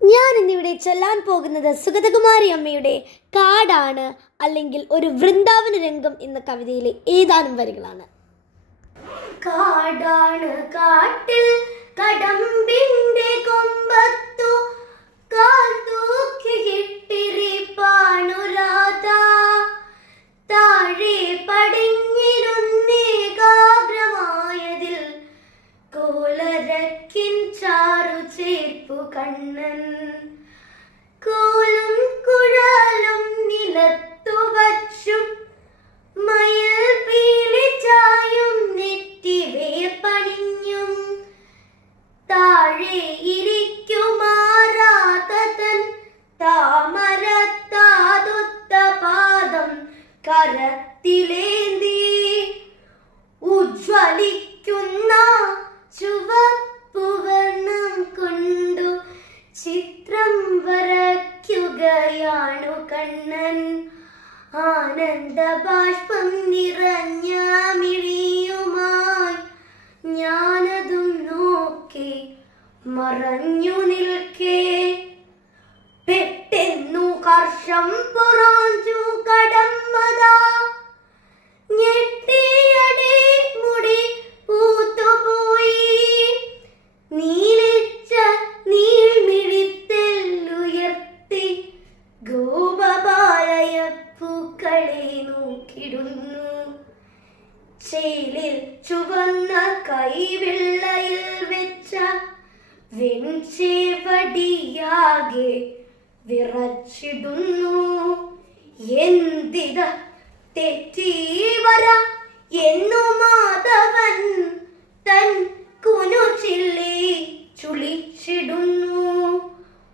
ഞാൻ ഇന്നിവിടെ ചൊല്ലാൻ പോകുന്നത് സുഗതകുമാരി അമ്മയുടെ കാടാണ് അല്ലെങ്കിൽ ഒരു വൃന്ദാവന രംഗം എന്ന കവിതയിലെ ഏതാനും വരികളാണ്. കാടാണ് കാട്ടിൽ കടമ്പിന്റെ കൊമ്പത്തു കാൽ തൂക്കിയിട്ടിരിപ്പാണു രാധ. താഴെ പടിഞ്ഞിരുന്നേകാഗ്രമായതിൽ കോലരക്കിൻ ചാറു ചേർപ്പു കണ്ണൻ. കോലും കുഴലും നിലത്തു വച്ചും മയിൽ പീലിച്ചായും നെറ്റിവേ പണിഞ്ഞും താഴെ ഇരിക്കുമാറാതൻ താമരത്താതൊത്ത പാദം കരത്തിലേന്തി ഉജ്വലിക്കുന്ന ചുവപ്പുവർണം കൊണ്ടു ചിത്രം വരയ്ക്കുകയാണു കണ്ണൻ. ആനന്ദ ബാഷ്പം നിറഞ്ഞ മിഴിയുമായി ഞാനതും നോക്കി മറഞ്ഞു നിൽക്കേ. പെട്ടെന്നു കർഷം പുറാഞ്ചു കടമ്മതാ ഞെട്ടിയടി മുടി പൂത്തുപോയി. നീലിച്ച നീൾമിഴിത്തെല്ലുയർത്തി ഗോപബാലയ പൂക്കളെ നോക്കിടുന്നു. ചേലിൽ ചുവന്ന കൈവിള്ളയിൽ വെച്ച വെൺചേവടിയാകെ വിറച്ചിടുന്നു. എന്തിത തെറ്റീവര എന്നു മാധവൻ തൻ കുനുചില്ലി ചുളിച്ചിടുന്നു.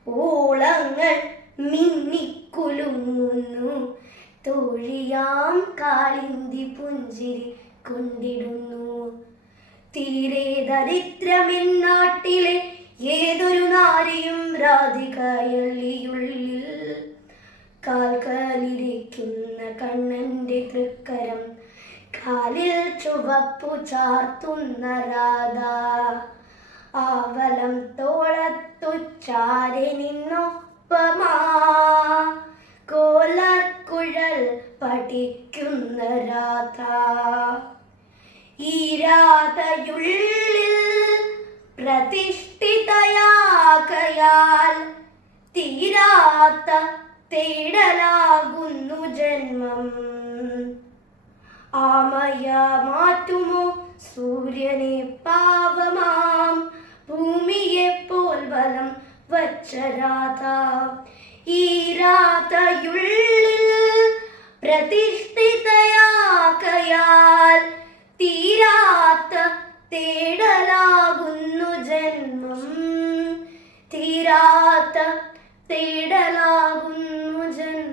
ഓളങ്ങൾ മിന്നിക്കുലുങ്ങുന്നു. തോഴിയാം കാളിന്തി പുഞ്ചിരി കൊണ്ടിടുന്നു. തീരെ ദരിദ്രമെന്നാട്ടിലെ ഏതൊരു നാരിയും രാധികയള്ളിയുള്ളിൽ കാൽക്കലിരിക്കുന്ന കണ്ണന്റെ തൃക്കരം കാലിൽ ചുവപ്പു ചാർത്തുന്ന രാധ. ആവലം തോളത്തു ചാരി നിന്നൊപ്പമാ കോലക്കുഴൽ പഠിക്കുന്ന രാധ. ഈ രാധയുള്ളിൽ പ്രതിഷ്ഠിതയാകയാൽ തീരാത്ത തേടലാകുന്നു ജന്മം. ആമയ മാറ്റുമോ സൂര്യനെ പാവമാം ഭൂമിയെ പോൽ വലം വച്ച രാധ. ഈ രാധയുള്ളിൽ പ്രതിഷ്ഠിതയാകയാൽ തീരാത്ത തേടലാകുന്നു ജന്മം. തീരാത്ത തേടലാകുന്നു ജന്മം.